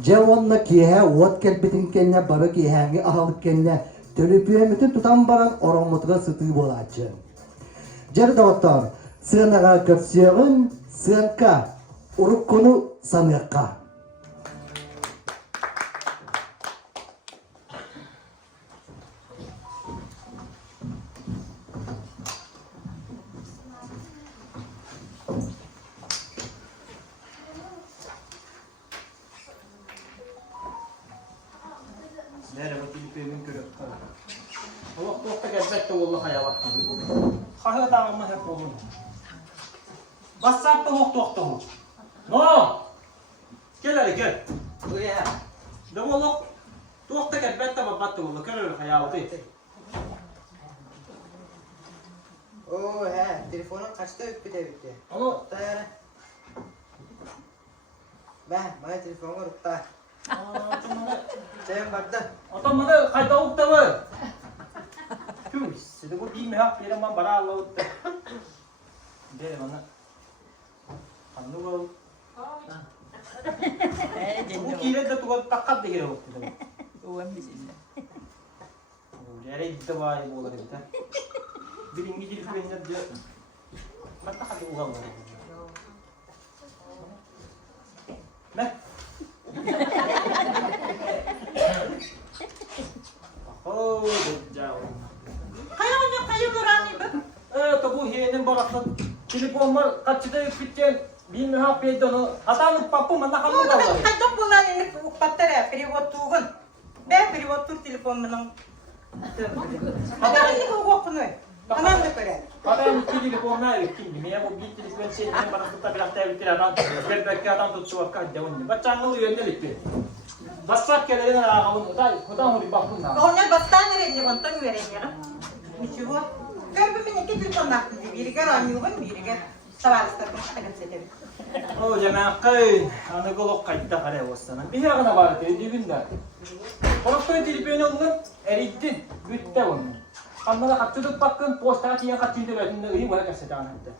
Cevonna kiye ot kelbetin kenne barı kiyehangi ahalık kenne tölüpüyemetin tutan baran oramutuga sıtığı bolaçı. Jeri dağıttar, sığınağa kırsiyağın, sığınka, uruk konu sanıqqa. Nerede bu tilpenin körü? Allah dokta gelbette vallahi hayavat. Hayır dağılma hep olur. WhatsApp'ta yok dokta bu. No! Gel hadi gel. Uya. Ne olur? Dokta gelbette babatta olur. Körü hayavatı. Oo he, telefonun kaçta öpüde bitti. Onu Rutta yani. Bana telefon var rutta. Sen baktın. adam bana kayda ukta var. Tüh, size bu değil mi ha? Benim ben bana Allah ukta. Gel bana. Kanlı var. Bu kire de tuval takat de gire ukta. Gere gitti var bu olur gitti. Birinci dil köyünde diyor. Ben takat de uğram var. Ne? Oh, jauh. Kayo nurani ba? Tabu hiyenin baraklı. Telefon var, kaçıda yükütten bin HP donu. Hatanlık papu mana kamu kau lagi. Kadok bulan ini patara periwat tuhan. Be periwat tu telefon menang. Ada ini ko kuno. Anam da pare. Kata yang kiri telefon na yükündi. Niye bu bir telefon senin bana tuta biraz tevkil kiradan. Berbek kiradan tutsuak kajawun. Baca ngulu yönde lipi. WhatsApp kelerin arağımın da kuda muri bakun na. Konya bastan verenye kontan verenye. Miçuva. Görbe beni ki telefon aktı. Biri gar anyuğun biri gar. Savarıstar konuştan sedebi. Oh jangan kau, anu golok kaitta kare wasana. Bir yana var dedi günde. Korktu telefonu onun erittin, gütte onu. Kanlara kaçırdık bakın posta kiyan kaçırdı ben de iyi böyle kasete anlattı.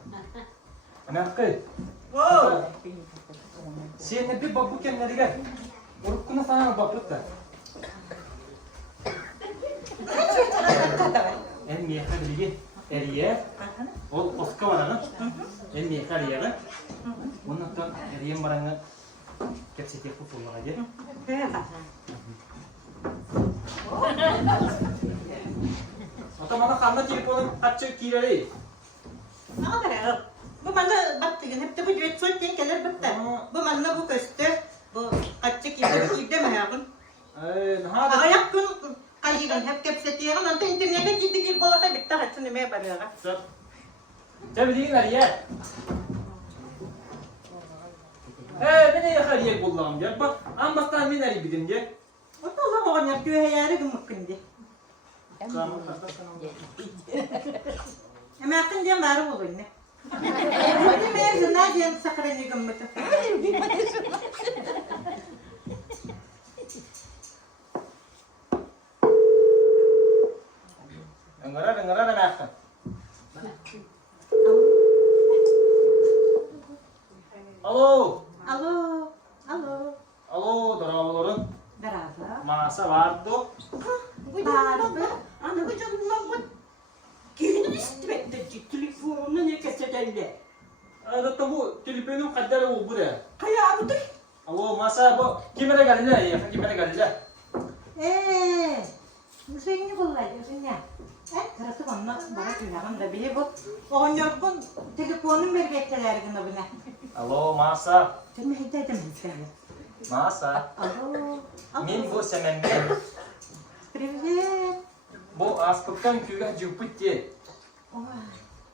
Ana kau. Wow. Sen ne bir babu kendine gel. Urukunu sana baklık da. En miyekar bilgi eriye. O oska var ana. En miyekar yere. Onun da eriye barangı kepsete futbol aja. Atau mana karena teleponun kaçı kireli. Ne kadar? Bu bana baktı hep de bu düet soyken gelir bitti. Bu bana bu köstü. Bu kaçacak gibi de mi yapın? Nah, Ayak kun kayıgan hep kepsetiyen nanti internete gitti gibi bolasa bitti haçın demeye barıyor. saya beli lari ya. Beni yakar yer buldum ya. Bak, ambastan beni lari bidim ya. O da o zaman yapıyor hayali gümükkündü. Kamu Ama yakın diye marı olur ne? Hadi mevzu ne diyen sakarını gümükkü. dengar ada nakal. Halo, Alo, alo. halo, dorong Berapa? masa vardı. Bu canım ana bu canım bu. Gelin istemetti telefonu ne kesedende. Ada tahu teleponum kadar bu da. Kaya abi dur. Halo, masa bu gimana kalinya ya? Gimana kalinya? Bu seni kullanıyorsun ya. Karısı bana bana günahan da bile bu. Oynuyorsun telefonun bergetteler günü bu ne? Halo, masa. Sen hiddet edemezsin seni. Masa. Alo. Min bu semen Привет. bu aspıktan küye cüpüt diye.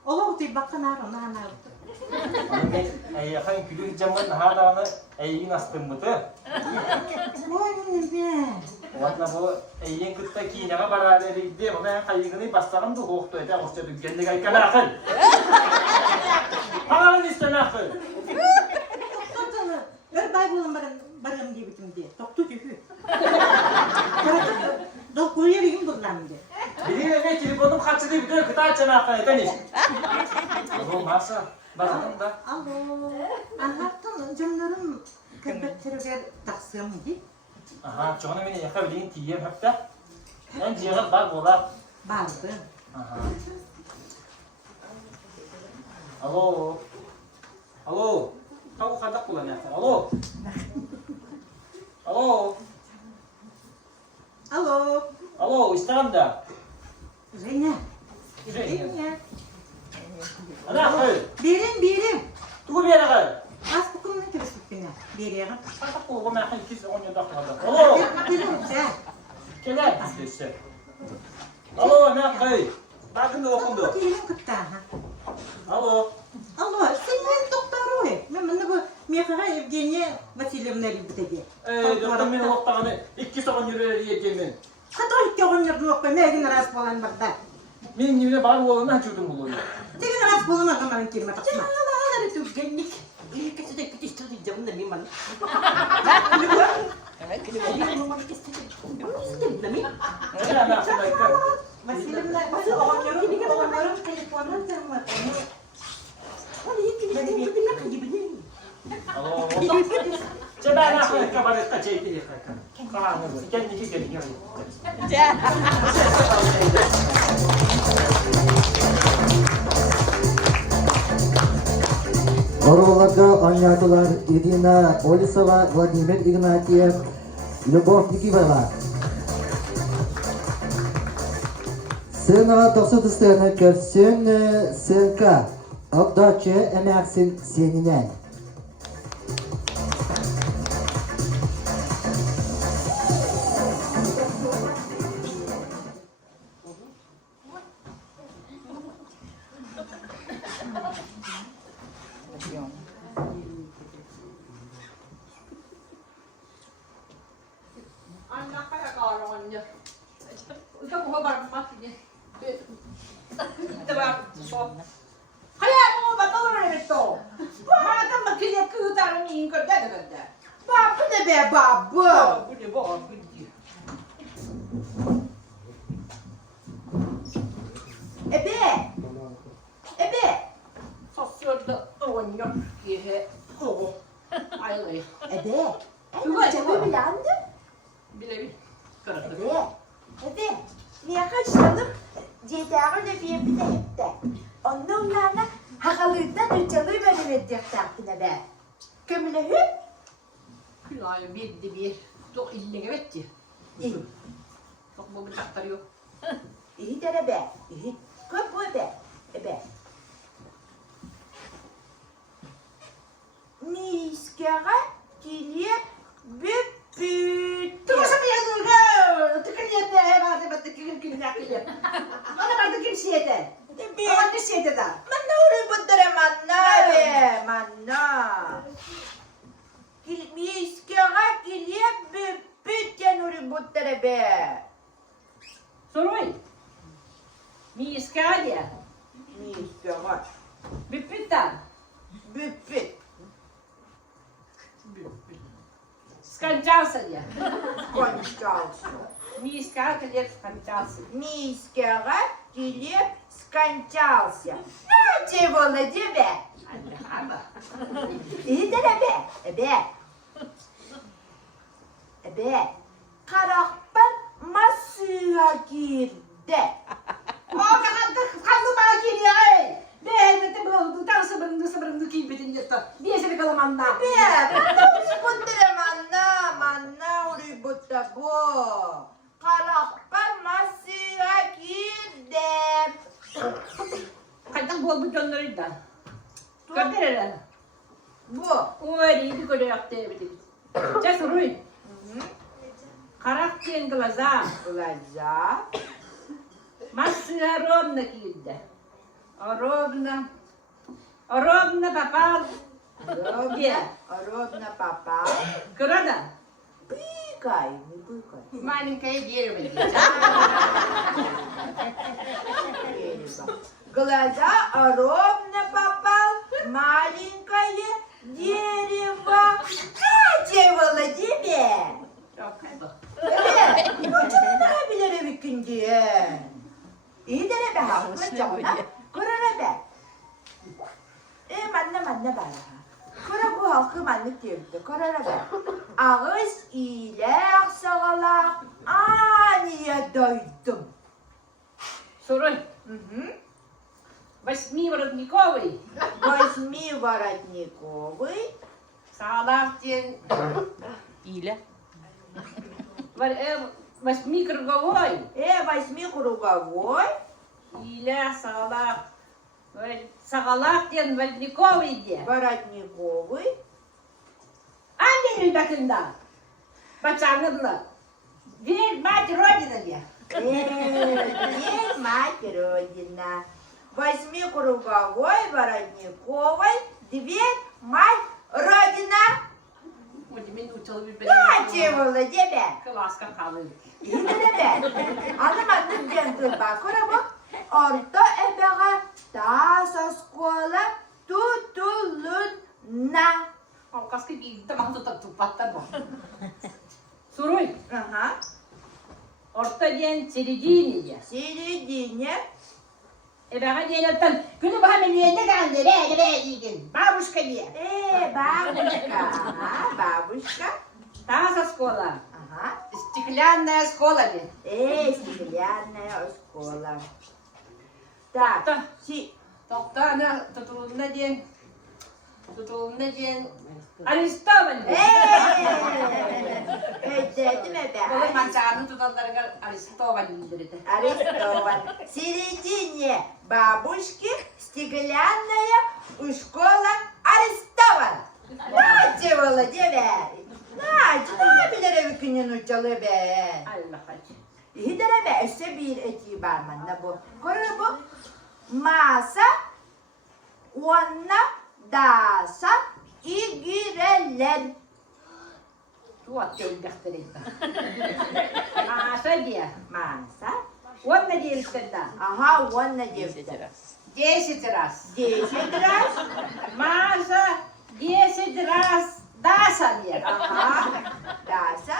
Ola bu bakkan arı nana. Ay yakan küye zaman hala ay nastım mıtı. Oy ne be. Wana bu ayın kutta ki ne kadar diye bana kayıgını bastırım da hoğtu ete hoşça dükkende gay kadar akıl. Paranın istene akıl. Totunu. Ver baybolun barım diye bitim diye. Toktu tüfü. Dok koyar yum kullandı. Biri eve telefonum kaçtı bir de kıta açana akıl eten iş. Bu masa. Bakın da. Alo. Anlattın canlarım. Kırbatırıver taksam gibi. Aha, çoğunu beni yakabildiğin tiyem hatta. Ben cihaz var bolar. Vardı. Aha. Alo. Alo. Tavuk kadak kullanıyorsun. Alo. Alo. Alo. Alo, İstanbul'da. Zeynep. Zeynep. Zeynep. Ana koy. Birim. Dur bir yere koy. Az bukumunu kırışık bina. Birim. Kadak kullanma ben herkes 10 yılda kaldı. Alo. Birim güzel. Keler işte. Alo, ana koy. Bakın da okundu. Birim kıtta. Alo. Alo, sen doktor oy. Ben bu Mekara Evgeniya Vasilyevna Libitegi. Doktor beni oktağını 2 saat yürüyer diyeceğim ben. Kadar ki onlar yok be. Megin rast falan bakta. Benim gibi bana oğlunu açıyordum bu oyunu. Tegin rast falan adamların kirme takma. Allah itu genik. Ini kita sudah kita istirahat di jam nabi man. Evet, kita mau istirahat nabi. Öyle mi yapayım? Vasilyevna, onların telefonları termat. Alo. Coba nak kabar kaca itu ya kakak. Kamu sekian dikit jadi Орлога ойнатылар Ирина Олесова, Владимир Игнатьев, Любовь Никифорова. Сынаға тоқсы тұстарына көрсін сынка. Отдачы әмәксін сенінен. Anak kaya karangan niya. Ito ko ba barmak niya? Ito ba? Kaya mo ba ito na ito? Mga ka magkilip ko tayo ni Inko. Dada. Baba na be, baba. Bu ne bu abi diye. Ebe. Sosyalda oynuyor diye. Oo. Ay. Ebe. Ebe. Cevabı bilendi. Bilebil. Kırıklı. Ebe, niye kaçtım? Cedağı da bir de hep de. Onlarla hakalıydan uçalığı böyle verecek tahtına be. Kömüle hüp. Külahı bir. Çok illine vetti. İyi. Çok bu bir tahtarı yok. İyi de be. İyi. Köp bu be. Ebe. Miskara gelip büpüt. Terus apa yang enggak? Terkelihat deh, mata terkelihat. Mana mata kim siete? Awan di siete dah. Manna udah bener manna be. Manna. Miskara gelip büpüt yan udah bener be. Sorry. Mi iskadia. Miskara. Bipitan. Büpüt. Skancalsa dia. Скончался. Mi iskadia skancalsa. Мискера Филипп скончался. Чего на тебе? Allah. İyi de be. Ebe. Karakter masaya girdi. Oh, kanlı makin ya. Beğenmedi bu. Tam sabırını kıymetin yatta. Niye seni kalamanda? Ebe. Bunları manna uri butta bu. Karakter masaya girdi. Kaytan bol bu canları da. Gönder Bu. Ой, иди куда активити. Сейчас руй. Характер глаза. Глаза. Масса ровно кидда. Ровно попал. Ровно попал. Куда? Пикай, не пикай. Маленькое дерево. Глаза ровно попал, маленькое дерево. Делала тебе. Ну что не bilir ikinci. İyi de ne be haklı canına. Kura be. Manna bana. Kura bu halkı manlık diyordu. Karara be. Ağız ilek sağalak. Niye doydum? Sorun. Восьми воротниковый. Возьми воротниковый. Салахтин. İle. Восьми круговой. Возьми круговой. Иля сагалах. Сагалахтин воротниковый де. Воротниковый. Анне ребятында. Бачаңыдла. Верь мать Родина де. Есть мать Родина. Возьми круговой, воротниковой, дверь, мать Родина. Вот мен учил bir Чего тебе? Класска kalır. Yine anlamadım gentil bakıra bu. Orta ebeğe tasa skola tutuluna. Kalkaska giydi tamam tutup patlar bu. Soruy. Ага. Orta diyen serediğini diye. Середине. Bana diyen atan. Günü bana ne kandı be diyedin. Babuşka diye. Бабушка. Бабушка. Tasa skola. Ага. Стеклянная школа diye. Стеклянная школа. Так. Да. Си. Тоқтана tutulunda diyen. Tutulunda diyen. Aristovan diye. Dedim Böyle ben. maçanın tutanları Aristovan indirdi. Арестован. В середине бабушки стеклянная школа арестован. Начало тебе. Ne bilere bükünün uçalı be. Allah hacı. Hidere be öse bir eti barmanla bu. Koru bu. Masa ona dasa igireler. Tuvat değildirdi. Masa diye. Masa. O ne diye istedi? Aha ona devde. 10 раз. 10 раз. Masa 10 раз. Dasa diye. Aha. Dasa.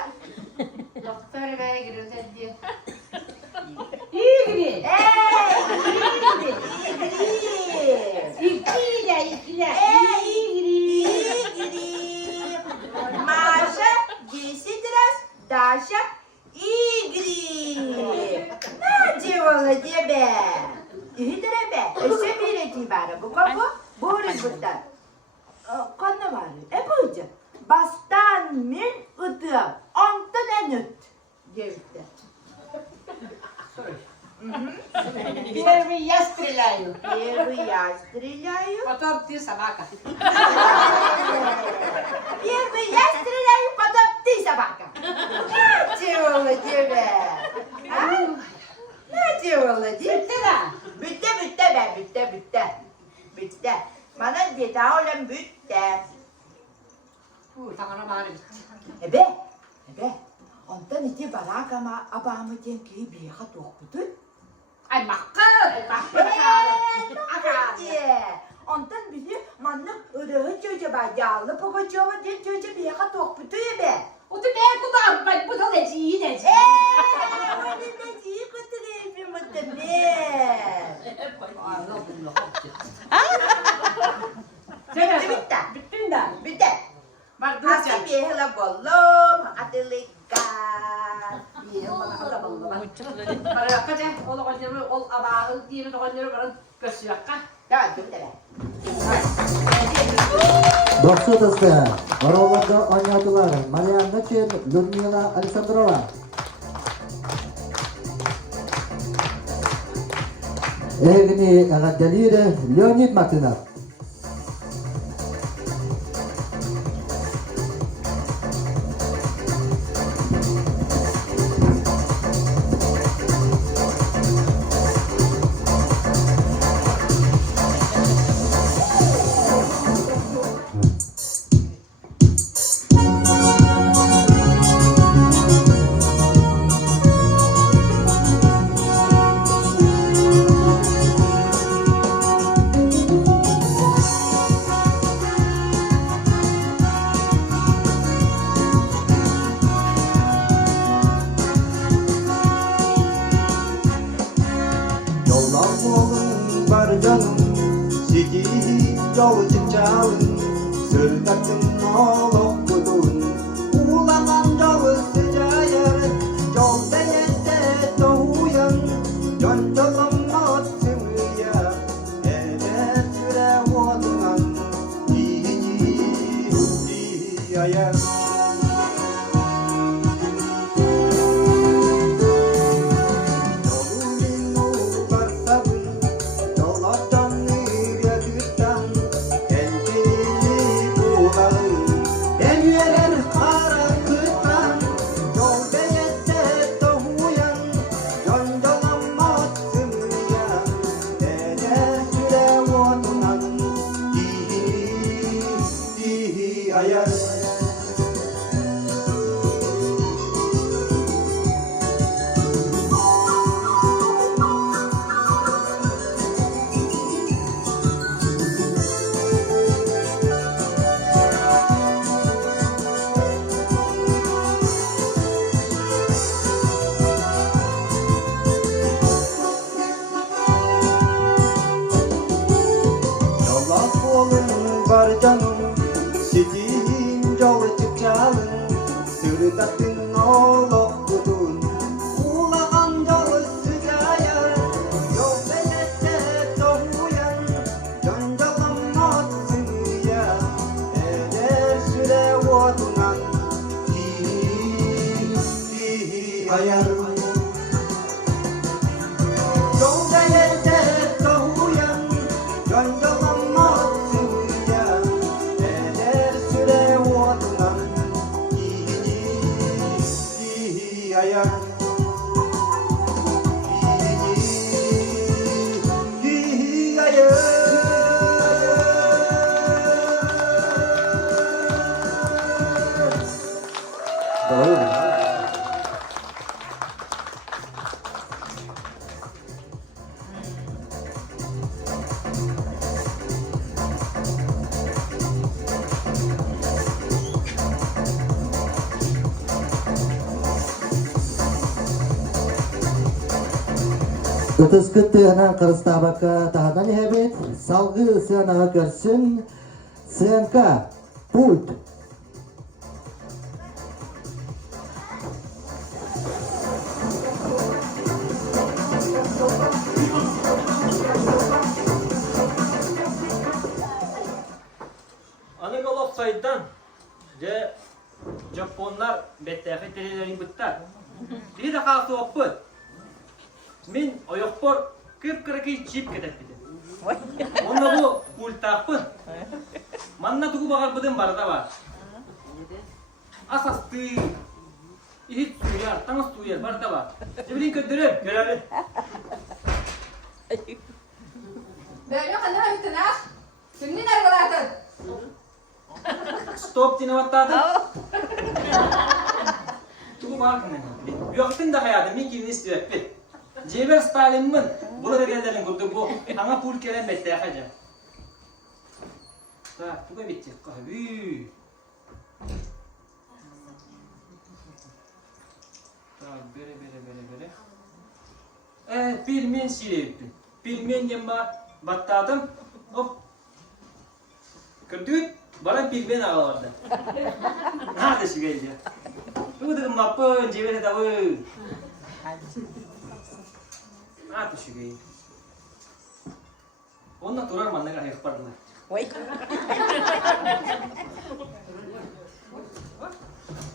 Doktor beye giriyordu diye. İgri. İgri. İkiyle. İgri. Игри. Маша 10 раз, Даша игри. Начало тебе. Гидре be. Öse bir eti var. Bu kapı. Boris burada. Kanı var. Buydu. Bastan min ıdı. Ondan enüt. Devde. Первый я стреляю. Первый я стреляю. Потом ты собака. Первый я стреляю, потом ты собака. Начало тебе. Начало тебе. Bitti de. Bitti be. Bitti. Bana dedi oğlum bitti. Tamam bari bitti. Ebe. Ondan iti barak ama abamı denki bir hat okudu. Ay makkar. Ondan biri manlık ırığı çocuğa yağlı pokocuğuma diye çocuğa bir hat okudu be. O da ben kulağım. Ben bu da leciyi de. Öyle de iyi kötü bir mutlu be. Bittin de. Bitti. Bak Hasi duracak. bir hele bolum, atılıkar. Para kaca. Ol koyuyor. Ol abağı diye koyuyor. Bana gösteriyor. Tamam, bitti be. Doktor dostlar, oralarda oynadılar. Marianna Chen, Ludmila Alexandrova. Evni Delire, Leonid Martinov. Yolun var canım, siki yolu çıkacağım. Sır takın olup Kıtatın oğluk kudun Ulağan dalı sıcaya Yol belette doğuyan Yoncalan matsıya Eder süre vodunan Hi ayar Yol belette doğuyan Yoncalan matsıya Eder süre vodunan Hi ayar Hi ayar Doğru. Ötüskü tığına kırısta baka tahadan hebet, salgı sığınağa görsün, sığınka, pult. Anı golok sayıdan je Japonlar betteki telelerin bittar. Bir de kalktı oput. Min oyokpor kırkırıkı çip ketep bidi. Onda bu pultapın. Manna tuku bakar bıdın barada var. Asas tı. İhit suyar, tanız suyar barada var. Cebilin kötürüm, görelim. Böyle kanı hayıtın ha. Şimdi nerede zaten? Stop dinavattadı. Tuku bakar kının. Yoktun da hayatım, min kimini istiyor bit. Jeber Stalin'in bunu regellerin kurdu bu. Ana pul kelen bette yakaca. Ta, tuku bitti. Kahve. Böyle. Pilmen şireyipti. Pilmen yemba battadım. Hop. Kötü. Bana pilmen ağlardı. Nerede şu geldi? Bu da mapın cebine tavı. Nerede şu geldi? Onunla durar manna kadar yapardılar.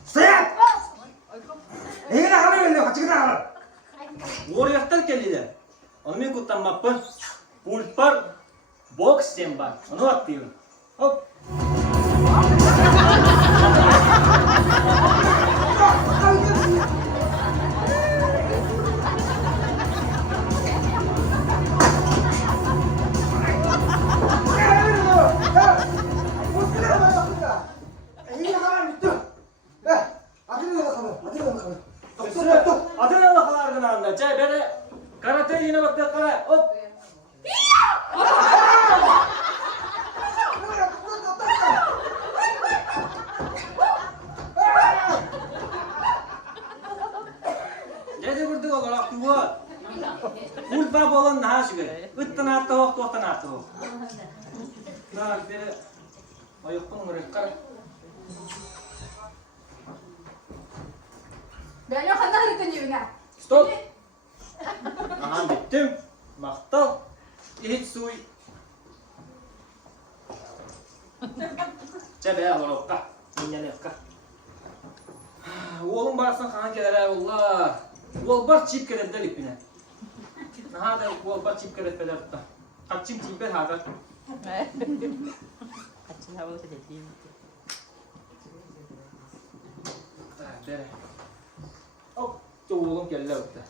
Sayat! Eğer haber veriyor, açıkta haber. Oraya kelliler. Onu men kuttan mapın. Pulpar box sembar. Onu attıyorum. Hop. Adına lakalardan anda. Çay böyle karate yine baktı kara. Hop. Jadi berdua kalau tua. Pulpa bolan nah juga. Uttan atau waktu uttan atau. Nah, dia ayok pun mereka. Böyle kanı hayıtın yürüne. Stop. Aha bittim. Maktal. İhit suy. Cebe olokka. Minyanekka. Oğlum barsan kan keler Allah. Oğul bar çip keler de lipine. Aha da oğul bar çip keler peler ta. Açım çipel hagar. Açın hava dediğim. Dere. Hop. Oğlum keller orada.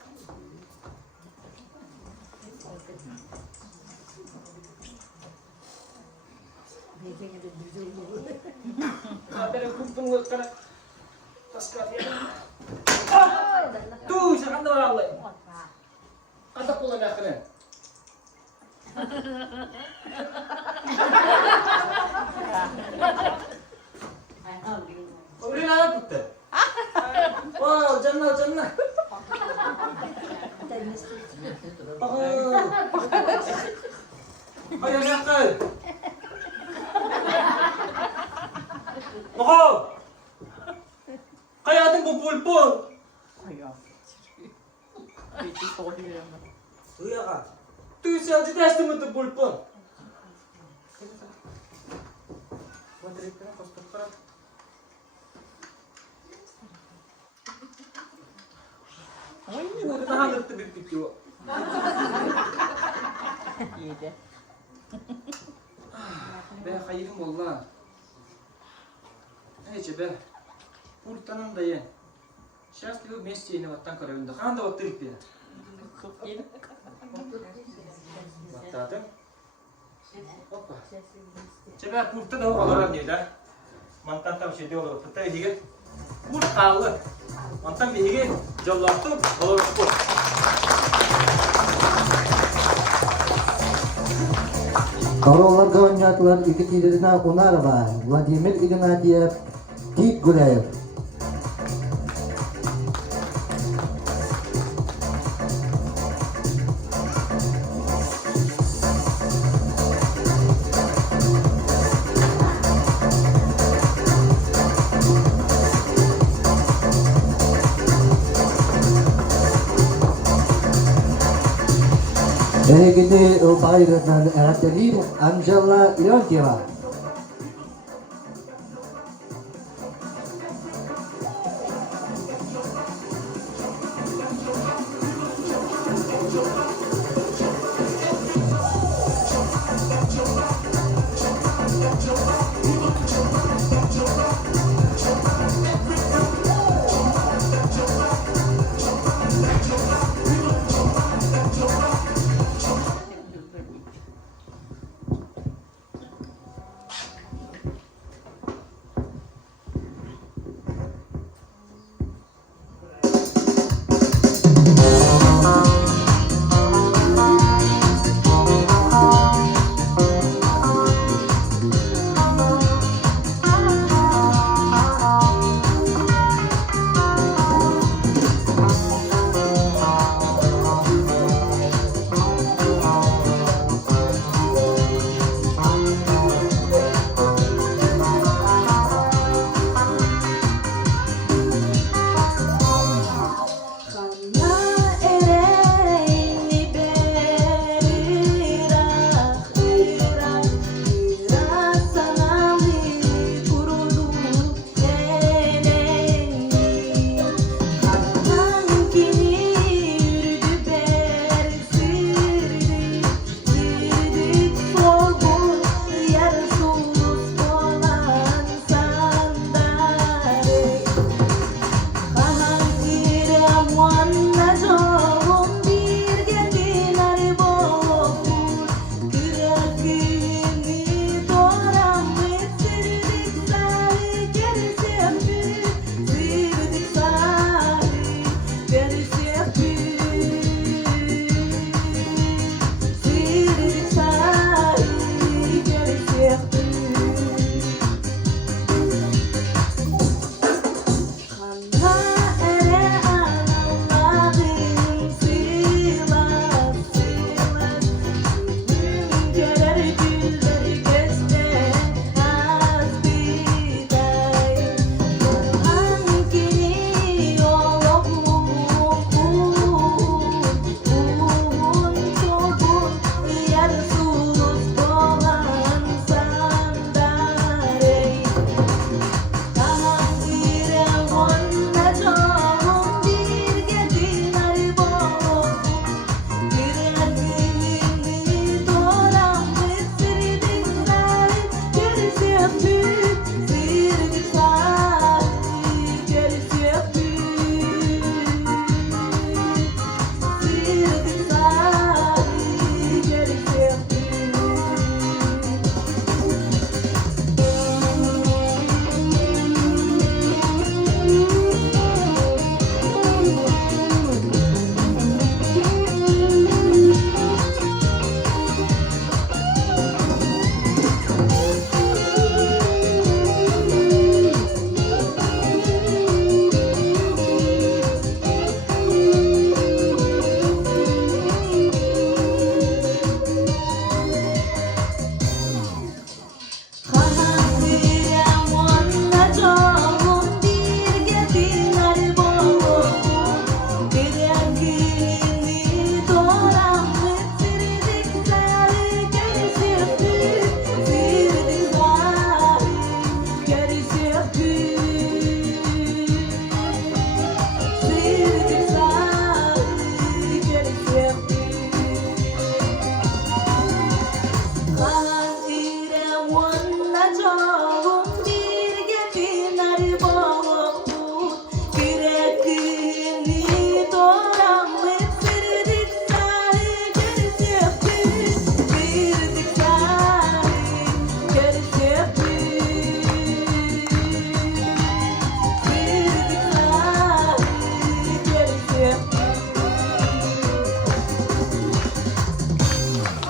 Bere kumpul kana. Tas kafir. Tuh, sekarang dah Allah. Kata pula dah kena. Udah lah putar. Wow, jannah jannah. Ayo nakal. Moko. Hayatım bu bulbul. Tuyağa. Tuysalcı dersi mi de bulbul? Burada hanırttı bir bitiyor. İyi de. Be hayırım valla. Neyse be. Kurtanım da ye. Şahslı bu mesleğini vattan karayında. Handa vattırıp ya. Vattadım. Hoppa. Cebe kurta da olur diye de. Mantan tam şey diyor olur. Kurta hige. Kurt kallı. Mantan bir hige. Jollattım. Olur bu. Korolarga oynayaklar Ekaterina Unarova, Vladimir Ignatiev, Tig Gulev. Gini bayraktan ertelir Angela Leontieva.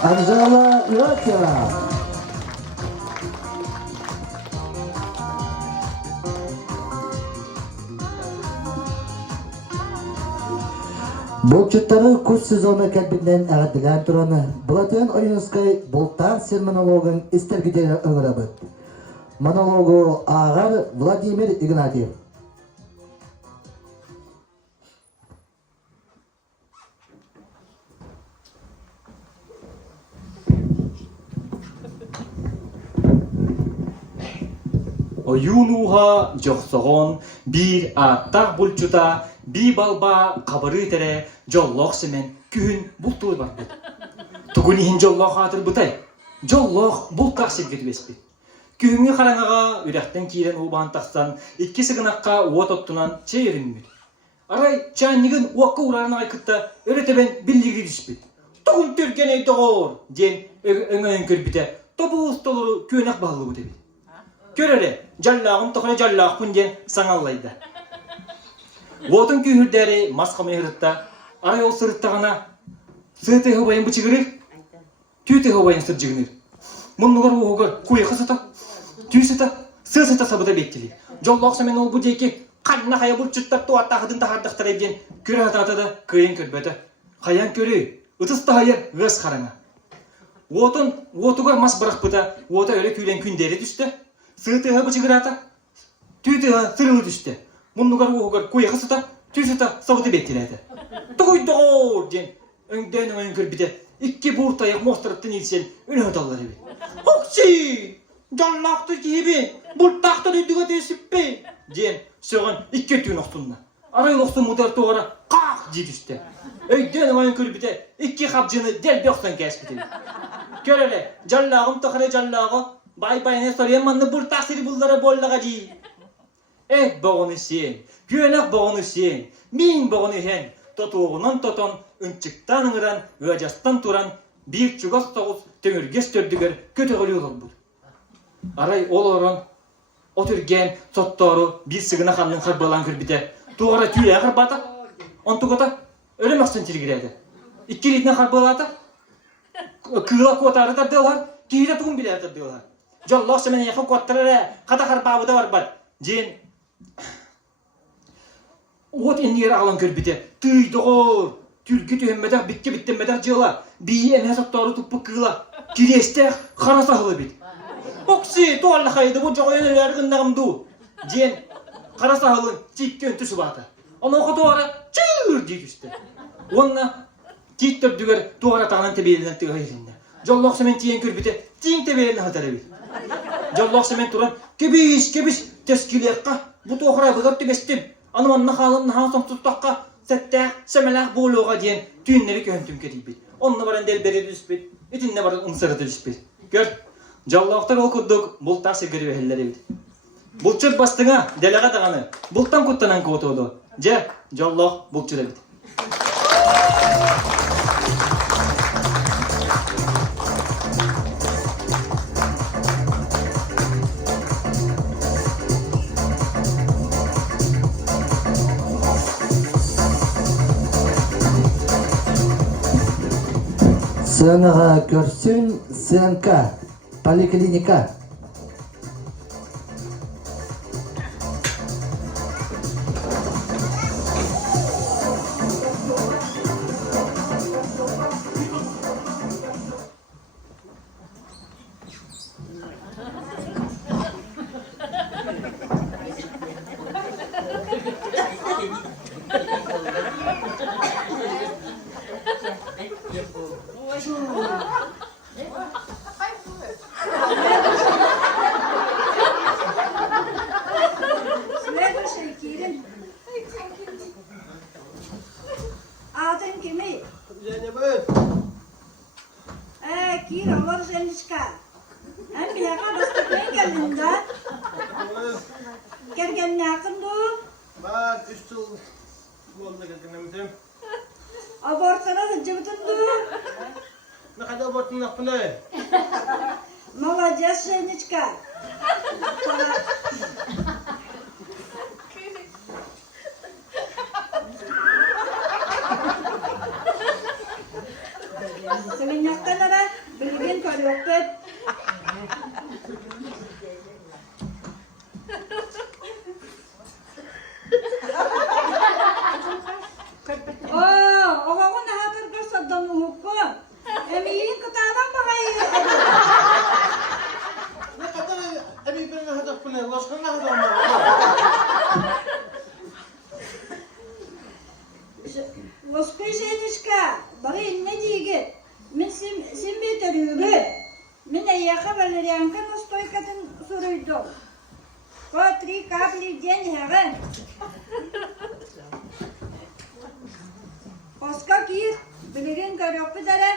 Angela Irakya. Bolçutları kuş sezonu kelbinden ağırdılar duranı. Bulatın oyunuzkay Boltar sen monologun istergideri öngürabıt. Monologu ağır Vladimir Ignatiev. Oyunuha joxsoğon bir attaq bulçuta bir balba kabarı tere jolloq semen kühün bultur bardı. Tugunihin jolloq hatır butay. Jolloq bultaq silgeti bespi. Kühünü qaranağa ürekten kiren uban taqsan ikki sıgınaqqa uot ottunan çeyrinmir. Aray çanigin uaqqa urarına aykıtta öreteben billigi düşpit. Tugun türkene doğur den öngön körbite. Topuz toluru kühünak bağlı bu debi. Körere, jallağın toquna jallaq punden sanallaydı. Wotun kühürderi masqamay hırıtta, aray ol sırıttağına sığıtı hıbayın bıçıgırır, tüytü hıbayın sırcıgınır. Munnugar uğugar kuya kısıta, tüy sıta, sığ sıta sabıda bektili. Jolloq semen ol bu deyki, kanna kaya bulçuttar tuatta hıdın tahardaqtar edgen, köre hatata da kıyın körbeti. Kayan körü, ıtısta hayır, gız karana. Wotugar mas bırak bıda, wota öyle küylen künderi düştü. Sığıtığa bıçıgırata, tüytüğa sırığı düştü. Munnugar uğugar kuya kısıta, tüysüta sabıda bektiledi. Tuğuy doğur den, öngden öngür bide, iki burtayık muhtarıttın ilsen, ünü hıdalları bir. Hoksi, jallaqtır gibi, bultaqtır ödüge desippi, den, söğün iki tüyün oqtunna. Aray oqtun mutar tuğara, qaq di düştü. Öngden öngür bide, iki xabcını del böqten kesbidin. Körele, jallağım tıqıra jallağı, bay bayına soruyan manlı bul tasiri bullara bollaga di. Boğunu sen, güvenek boğunu sen, min boğunu hen, totuğunun toton, ünçüktan ıngıran, öjastan turan, bir çugas toğuz, töngürges tördüger, kötü ölü olur bu. Aray ol oran, oturgen, sottoru, bir sıgına kanın kırbalan kırbide, tuğara tüyle kırbata, ontukota, öyle maksan tilgiredi. İki litne kırbalata, kığla kuatarı tardılar, kihide tuğun bile tardılar. Jolloq semen yakın kuattırara, kata karbabıda var bat. Jen, oğut enniyere alan körbide, tüy doğur, tülkü tühemmeder, bitke bittemeder jıla, biyi ene sottoru tuppu kığla, kireste xara sahılı bit. Oksi, tuğalla kaydı, bu joğayneler gındağımdu. Jen, xara sahılın çikke öntüsü batı. Onu oku tuğara, çığır deyip üstü. Onna, çiğit tördüger tuğara tağının tebelinden tığır elinde. Jolloq semen tiyen körbide, tiyen tebelini hatara bit. Jolloq semen turan, kebiş, teskiliyakka, bu toğra bıgap tübestim. Anımanna halın nahansam tuttaqqa, settaq, semelaq boluğa diyen tüyünleri köhüntüm ketibit. Onna baran delberi düspit, itinne baran ımsırı düspit. Gör, jolloqtar ol kudduk, bultaq segiri vehelleri bit. Bulçur bastığına, delaga dağını, bultan kuttanan kotoğdu. Jolloq bulçura bit. Sığınağa görsün, sığınka, poliklinika. Nerede Şekirin? Adın kimi? Zeynep'in. Kir olur Zeliska. Hem bir yaka bastıklayın geldin de. Gergen yakın bu. Ben üstü Vallahi gaganamadın. Abortana da cıvıtın dur. Ne kadar abarttın lafını? Молодец, Женечка. Senin yaktanlara bilgin koyuyorsun. Oğlum ne haber gösterdim hukum. Emeğin kıtadan bakayım. Ne kadar emin bir ne kadar bunu? Başka ne kadar mı? Господи, Женечка, bakayım ne diyecek? Ben sen bitiriyordun. Ben аяққа валерьянка настойкадан сұрыйдым. По 3 капли в день hemen. Оска киір, білеген көрек бідәрі.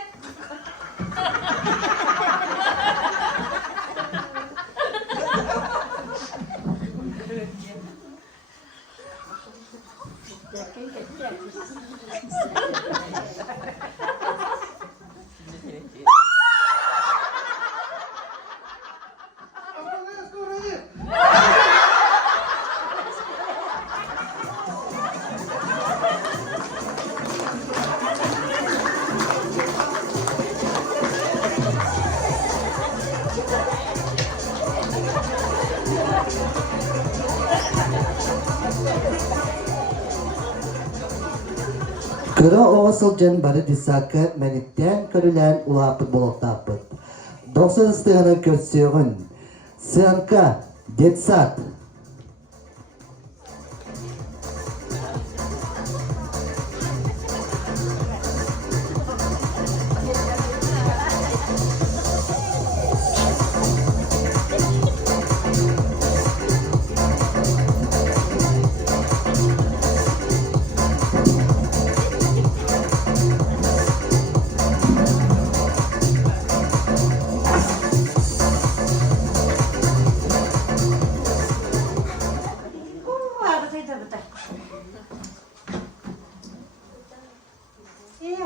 Kıra oğasılcan barı disakı menitten körülen ulapı buluktapıt. 90 ıstığına kötsüğün. Sığınka, detsat.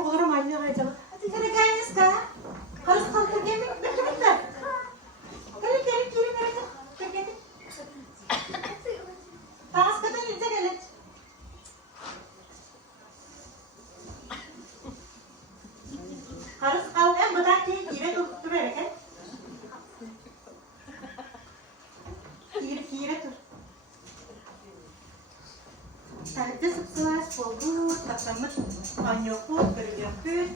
Oğlum anne acaba. Hadi gene geliniz ka. Karısı kalkır gelmek beklemekler. Gelin. Ağız kadar ince gelin. Karısı kalk en kadar ki kire dur verek. Kire dur. Tarihte sıktılar, oldu, tatlamış, anyoku, kırıgökü.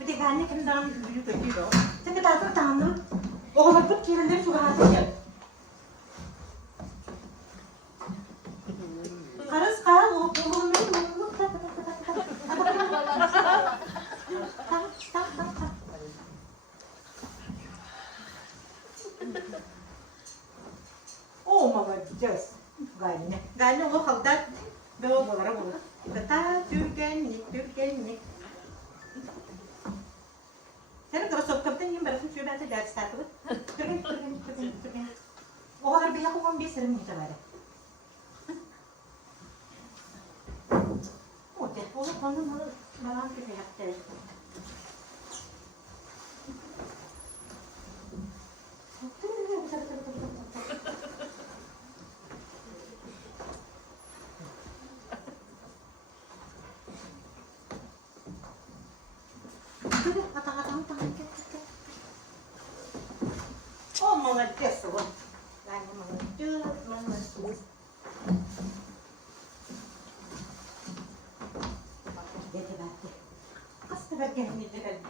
Bir de gani kimden büyük ödüyor. Çünkü daha da tanrı. O kadar çok kirileri çok rahat ediyor. Karıs kal, o oğlum benim oğlum. Oh, молодец. Gani o halda ve o bolara vurur. Kata Türgenlik. Sen kadar sokaktan yiyeyim barasın şöyle ben de ders takılı. Türgen. O kadar bir yakın bir serim yiyeceğim öyle. O telefonu bana bir şey yaptı. Oh, молодец, вот. Ладно, молодец. Aslında kendini de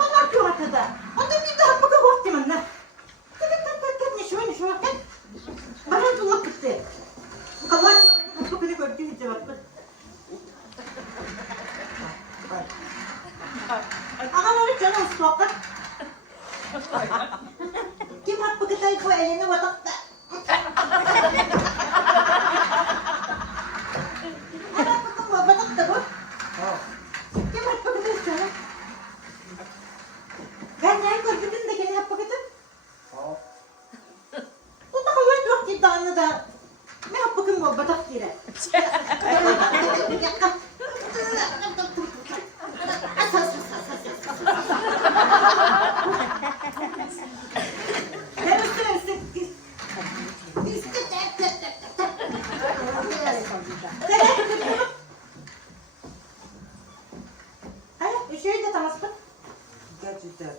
Allah kıvırtıda. O da bir daha bu kadar vaktim anne. Tık ne şu vakit. Bana duvak gitti. Allah kapını gördü hiç cevaplı. Ağam öyle canım ıslakta. Kim hakkı kıtayı bu elini vatakta. Ana bakın vatakta bu. Kim hakkı kıtayı canım. Ben ne gördüm de gene hakkı kıtayı. O da kıymet yok ki dağını da. Ne hakkı kım bu vatak gire. Gerçekten.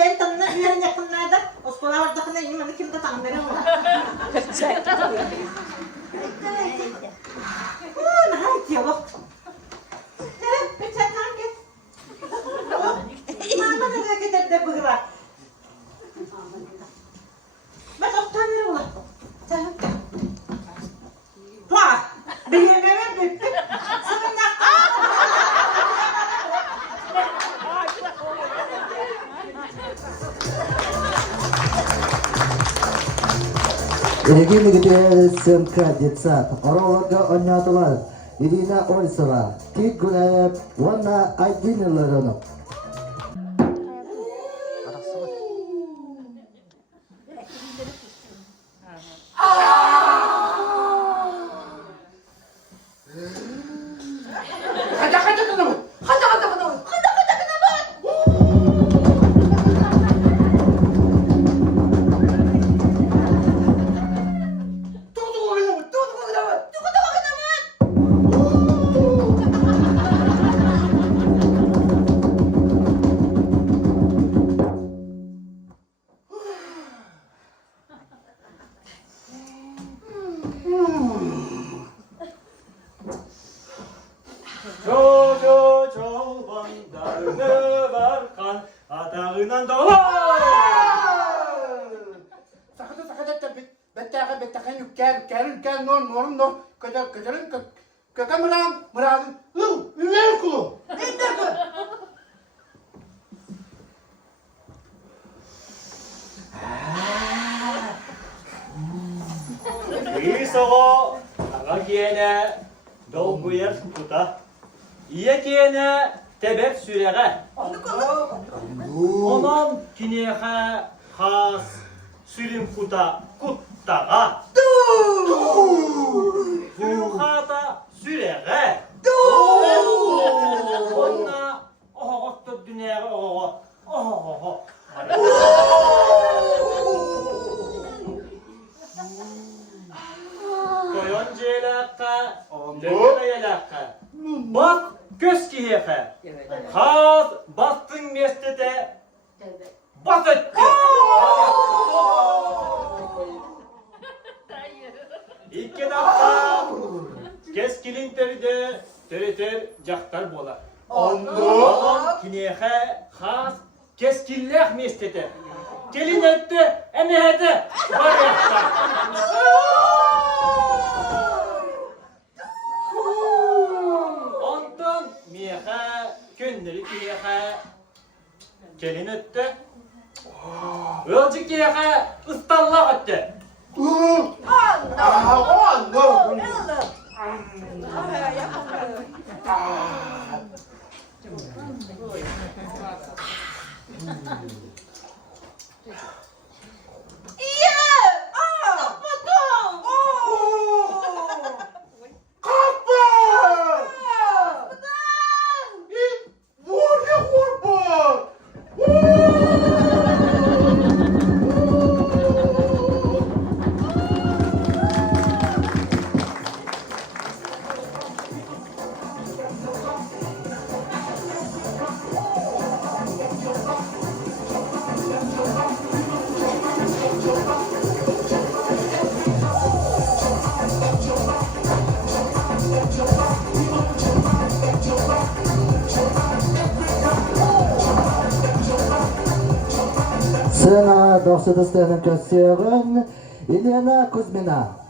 En tanına üyenin yakınlarda Osman'a vardakına imanı kimde tanım benim o. Nah, diyor bak. Nereye peçeten git. Mama nereye gider de bırak. Ben oktan nereye ulan? Sen. Tuğa. Benim eve bitti. Sana ne? Ilgili gide Semka Detsat, Oralarga Onyatılar, Irina Orisova, Tig Gunayev, Vanna Aydınlarını. Çobandarını varkan atağından dolar. Sakata bettakan yükker norm kaka mıram üver kulu. İyi soğuk, ağa giyene dolguya tuta. İye giyene tebek süreğe. Onam kinehe has sürüm kuta kuttağa. Fuhata süreğe. Onna oğukta dünyaya oğuk. Oğuk. Koyoncu elakka, lögüme elakka. Bak göz kiyeke. Kaz bastın mestede bas etti. İki dakika keskilin teride teriter jaktar bola. Oğlum kineke kaz keskillek mestede. Gelin etti, emniyete var yaktar. Ondan miyehe, gündürü kiyehe, gelin etti. Ölcük kiyehe, ıstallah etti. Kakavsıdıslarının kösüyorun Elena Kuzmina.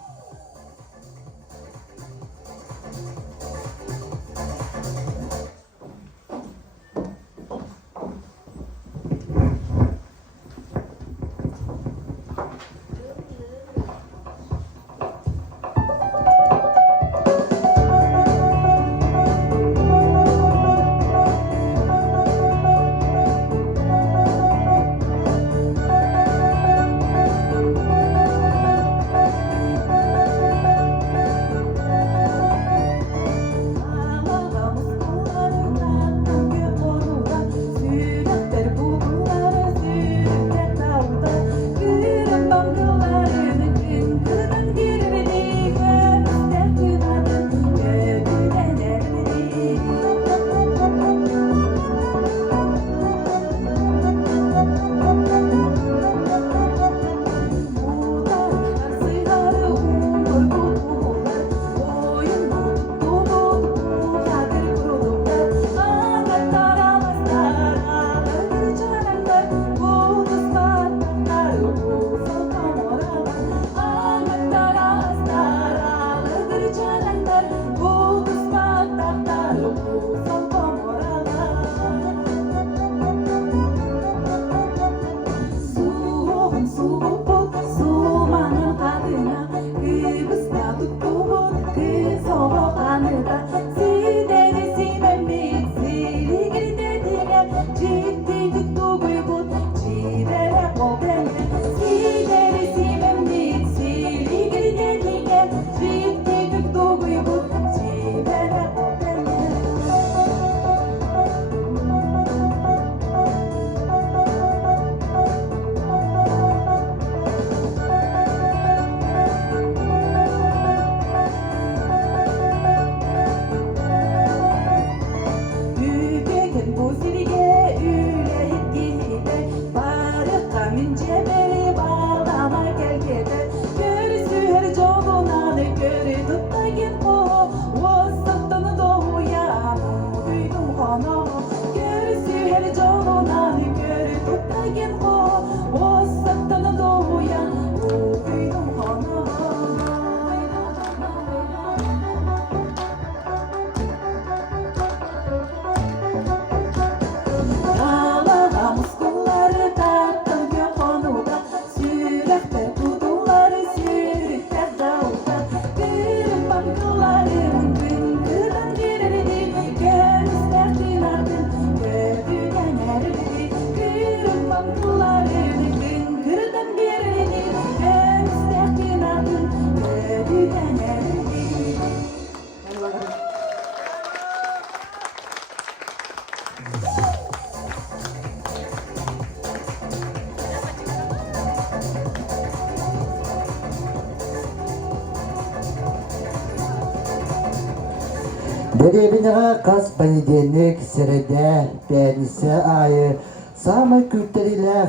Деревня каз понедельник, среда, пятница айы самый күттәриләр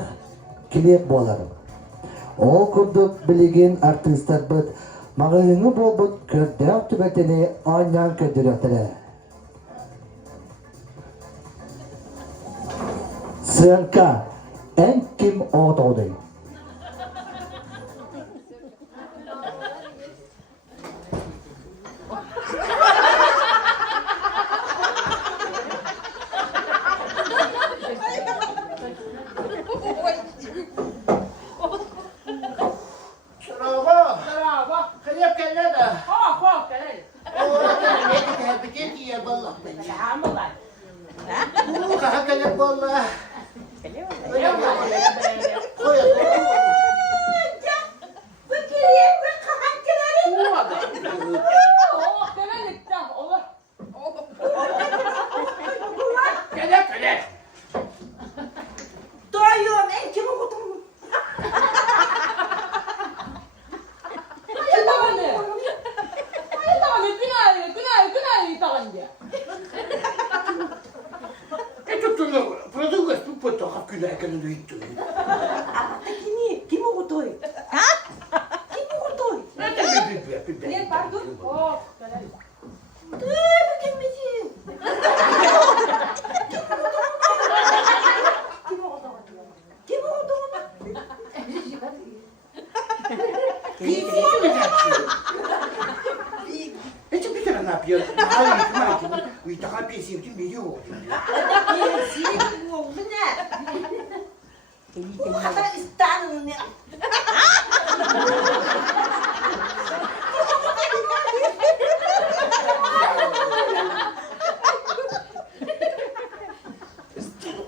килеп болар. Ол күрдік білеген артистар бұд, мағылыңы бол бұд көрдәк түбәтені айнан көдіректірі. Сырка, ән кім оғды? bütün video oldu. Sini oldu ne? Bu kadar İstanbul ne?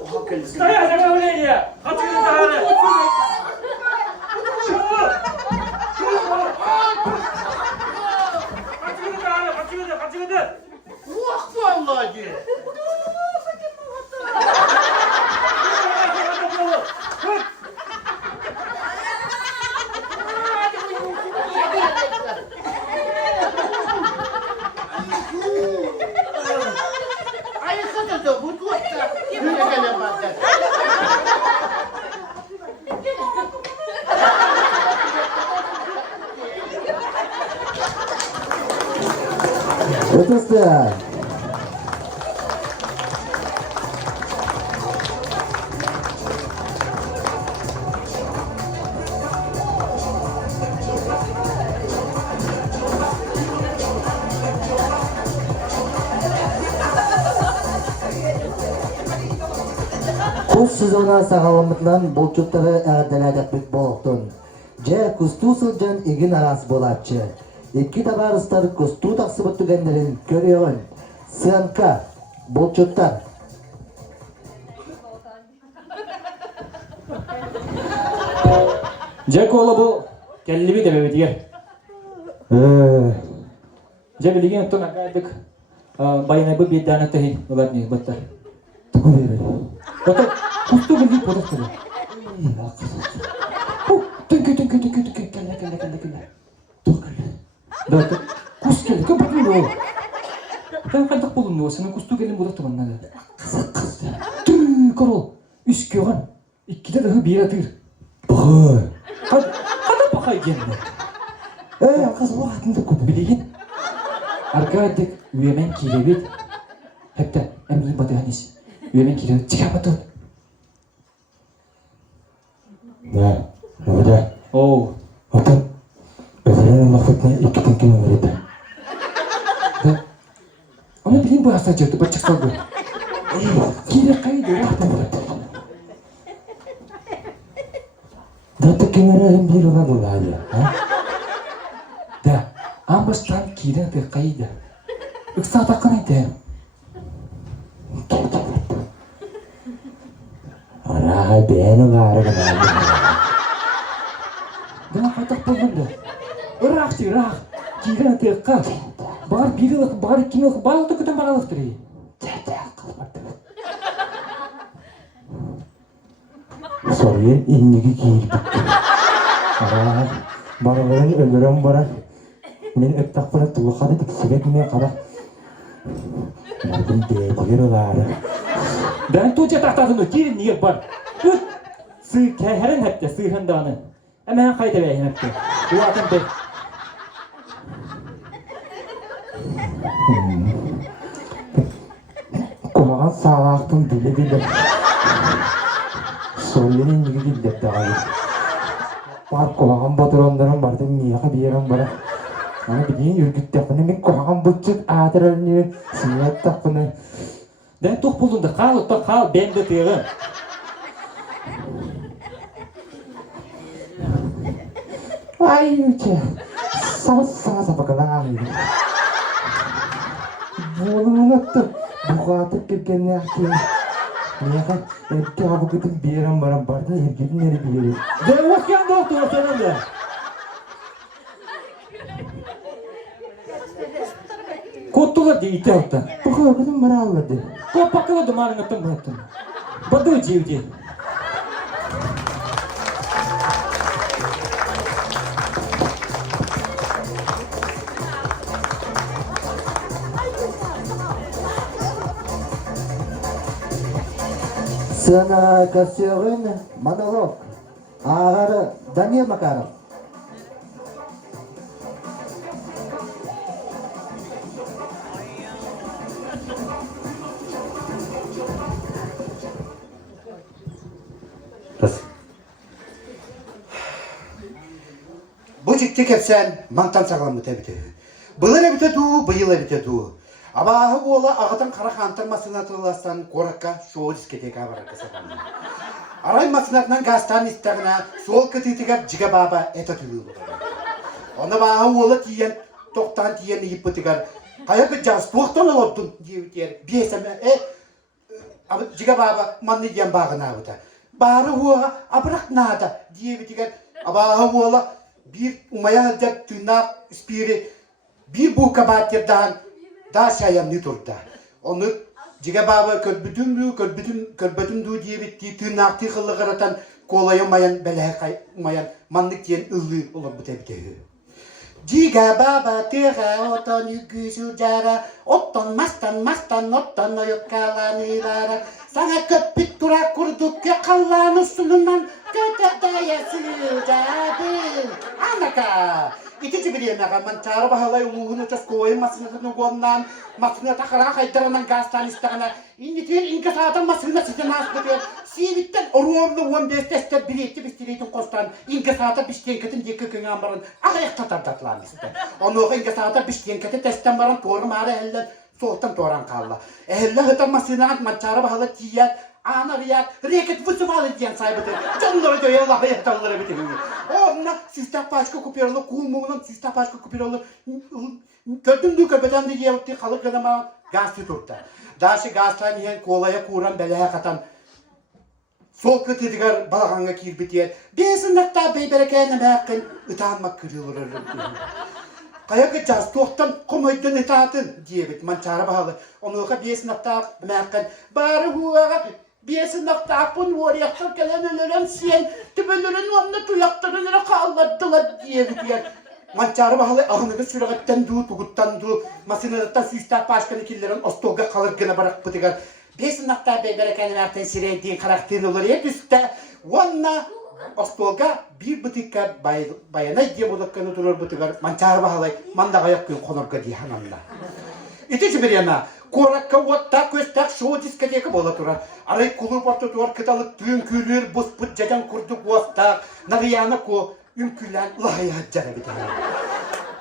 Oha kılısı. Kaya sana öyle ya. Kaçırın tane. Kaçırın. Vah vallahi. Ay kızı da bu tuvatta. Böyle gelemezler. Ötesi. Kuş sezona sağlamlıklan bolçukları erdeledeklik boğuktun. Ce kustu sılcan egin aras bolatçı. İki tabarıstar kustu taksıbı tügenlerin körüyorun. Sığanka, bolçuklar. Jack oğlu bu kelli de bebe diğer. Jack bilgin tutun akaydık. Bayına bu bir tane tahin olar ne battar. Battar kustu bilgi podak tabi. Tünkü kelle. Battar kus kelle kapatın o. Ben kandak bulundu o senin kustu gelin podak tabi nada. Tüy karol. Üç kyoğan. İkide daha bir atır. Bakır. Hadi bakay geldi. Kız bu hatında kudu. Bilgin. Arkadaşlar üyemen kilebit. Hatta emrin batahanis. Üyemen kilebit çıkamatın. Ne? Öyle. Oo. Bakın. Özellikle lafetine iki tınki numaraydı. Onu bilin bu hasta cırtı bacık saldı. Kile kaydı rahtan bıraktı. Dato kenara bir ona dolayı. Da. Ambastan kile de kaydı. Iksa takkan ete. Ara beni gara kana. Bana katak bulundu. Irak tirak. Kile de kay. Bağır birilik, bağır ikilik, bağır tıkıdan bağırlık diri. Soruyen innigi giyip. Ara baraların öldüren bara. Men öptak bana tuğu kadı diksibet mi kara. Bugün değdiler oları. Ben tuğca tahtadını kirin niye var. Sığ keheren hepte sığın dağını. Hemen kayda beyim hepte. Bu atın pek. Kumagan sağlaktım bile. Soruyen innigi giyip de ayı. Var kumagan baturonların vardı miyaka bir yerim bara. Ana bildiğin yürgüt yapını men kumagan bıçık adıralını siyat tapını. Ben tuh bulundu. Kal ben de tığım. Ay yüce. Sana sapakalan ağrıydı. Bunu unuttum. Bu katıp kirkenine akıyor. Niye kan? Erke abi gidin bir yerim var. Barda erkeğin yeri bir yeri. Ben okuyan doktor senin de. Kottular diye ite hatta. Bu kadar kızım bana almadı. Kopaklı dumanın attım bıraktım. Badı civdi. Sana kasıyorum monolog. Ağarı Daniel Makarov. Bu ciktik hep sen mantan sağlamı tebiti. Bılır ebite du, bıyıl ebite du. Abahı ola ağıtan kara kantar masınatırlastan korakka şoğu disketeka barakka sabanna. Aray masınatından gastan istagna sol kıtıtıgar jiga baba eta tülü. Ona bahı ola tiyen toktan tiyen yipıtıgar. Kayakı jas tuğtan olurdun diye biyeseme abi jiga baba manni diyen bağına avıda. Bağırı huğa abrak nada diye bitigar. Abahı ola bir umaya halacak tırnak ispiri bir bu kabahatlerden daha sayamlı durda. Onu jiga baba körbütüm du diye bitti tırnak tıkıllı karatan kolayamayan belahayamayan manlık diyen ıllı olur bu tebdehü. Jiga baba tığa otan yüksü jara ottan mastan ottan oyukalanılara sana köpük tura kurduk ya kallan usulundan köte dayası jadın anaka. İtici bir yemeğe mançara bahalay uluğunu tas koyun masını gonnan masını takara kaydıranan gastan istağına inditir inka saatan masını sizden aslı diyor sivitten oruğumlu 15 testler biletti bistiretin kostan inka saata biştiyen ketin yekı köyün ambarın ağayak tatardatlarını sizden onu inka saata biştiyen ketin testten baran torum ağrı eller soğuktan toran kalla ehelle hıtan masını mançara bahalay tiyat ana riyat reket vısı diyen sahibi canları diyor Allah'a yatanları bitiriyor. Onunla sistem başka kupiralı kuğumuğunun sistem başka kupiralı kördüm du köpeden de yevtti kalık yanıma gazete turta. Daşı gazeten yiyen kolaya kuğuran belaya katan sol kıtıdıgar balağanga kirbitiyen besin nakta beyberekene mehakkın ıtanmak kırılır. Kayakı caz tohtan komaydın itaatın diye bit mançara bahalı. Onu besin nakta mehakkın bari huğa besin nakta apun voriyaktar kelen ölüren siyen tübellerin onunla tuyaktırılır kalmadılar diye bitiyen. Mançarı bahalı ağınıgı süregetten du, tuguttan du, masinadattan sistah başkanı killerin ostolga kalırgına bırak bıdıgar. Besin nakta beyberekeni verten sireydiğin karakterin olur hep üstte. Onunla ostolga bir bıdıkka bayana diye budakkanı durur bıdıgar. Mançarı bahalı mandağa yakın konurga diye hanımla. İtici bir yana. Korakka otta köstak şoğu diskateka bola turar. Aray kulu portu tuvar kıtalık düğün külür bus pıt jajan kurduk otta. Nariyana ko ümkülen lahaya haccara bir tane.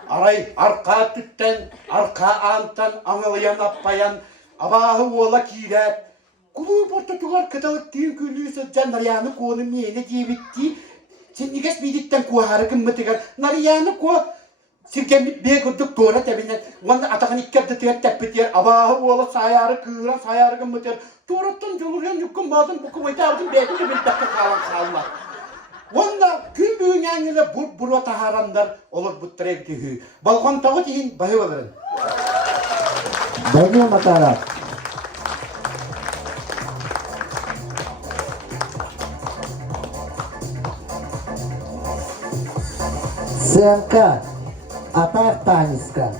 Aray arka tütten, arka antan, anılayan appayan, abahı ola kiret. Kulu portu tuvar kıtalık düğün külür sıcan nariyana ko'nu meyne diye bitti. Sen niges biditten ko harıkın mıtıgar. Nariyana ko Sirken bir kurduk doğru tebinden, wanda atakan ikkerde tiyat tepetiyer, abahı ola sayarı kıran sayarı gımıtır. Doğruttan joluryan yukkun bazın bu kuvveti aldın belki de bir dakika kalan kalma. Wanda gün büyün yanıyla burva taharanlar olur bu trebdi hü. Balkon tağı tihin bahi olurun. Daniel Matara. Senka. Atar Taniska.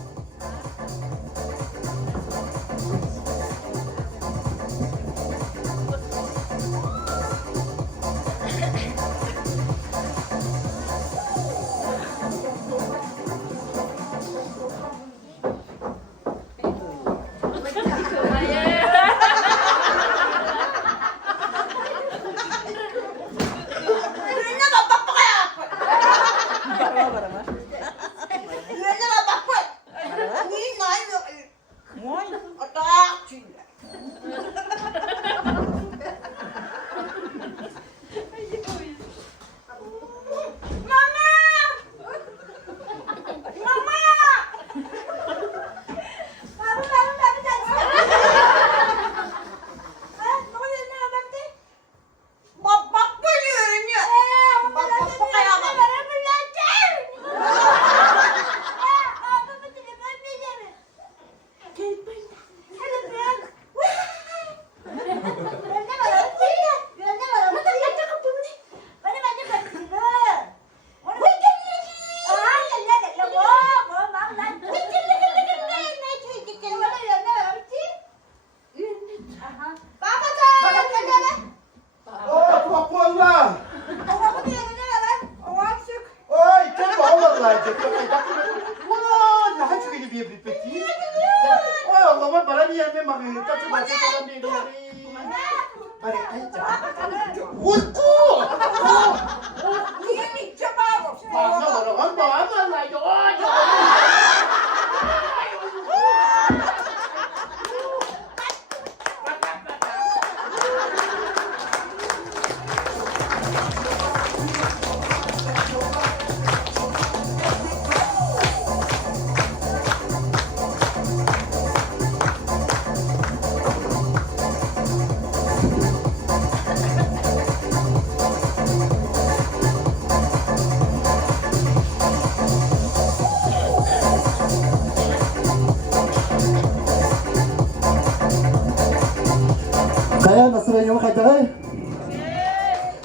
Kaya настроение кайтагай?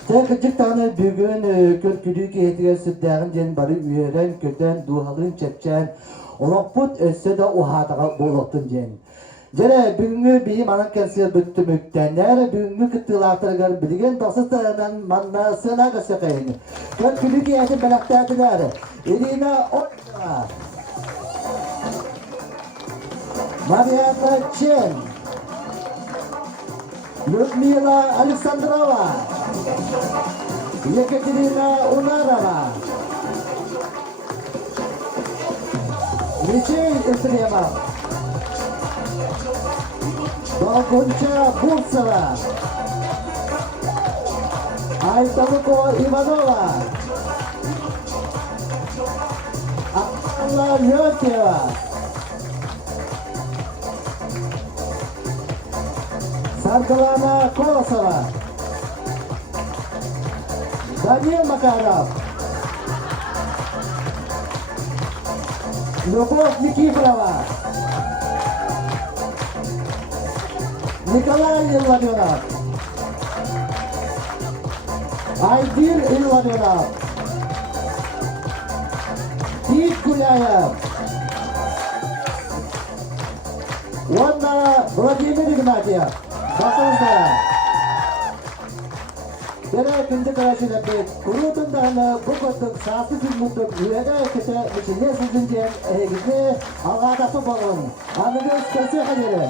Тәкәҗик таны бүген көткүлүк етеген сүттәгән ден бары үерен көтән дуһалын чәкчән. Олоқпут өссе дә ухатага болоттын ден. Жere бүгүнгү бийим анан келсе бүттүмүктәнәр бүгүнгү кыттылаатыргар билген досыстарынан манна сына гасакайны. Көткүлүк етен беләктәдиләр. Ирина Отна. Марьяна Чен. Людмила Александрова, Екатерина Унарова, Михаил Ефремов, Долгунча Бурцева, Айтамуко Иванова, Анна Лётьева, Саргалана Колосова, Данил Макаров, Любовь Никифорова, Николай Илларионов, Айдир Илларионов, Тит Гуляев, Ванна Владимир Игнатьев. Bakınızlar. Bere gündü karşıda bir kurutundağını bu kutuk sası cümlutuk üyede öküte içinde sizince gizli ağadası balın. Anınız kese hayırı.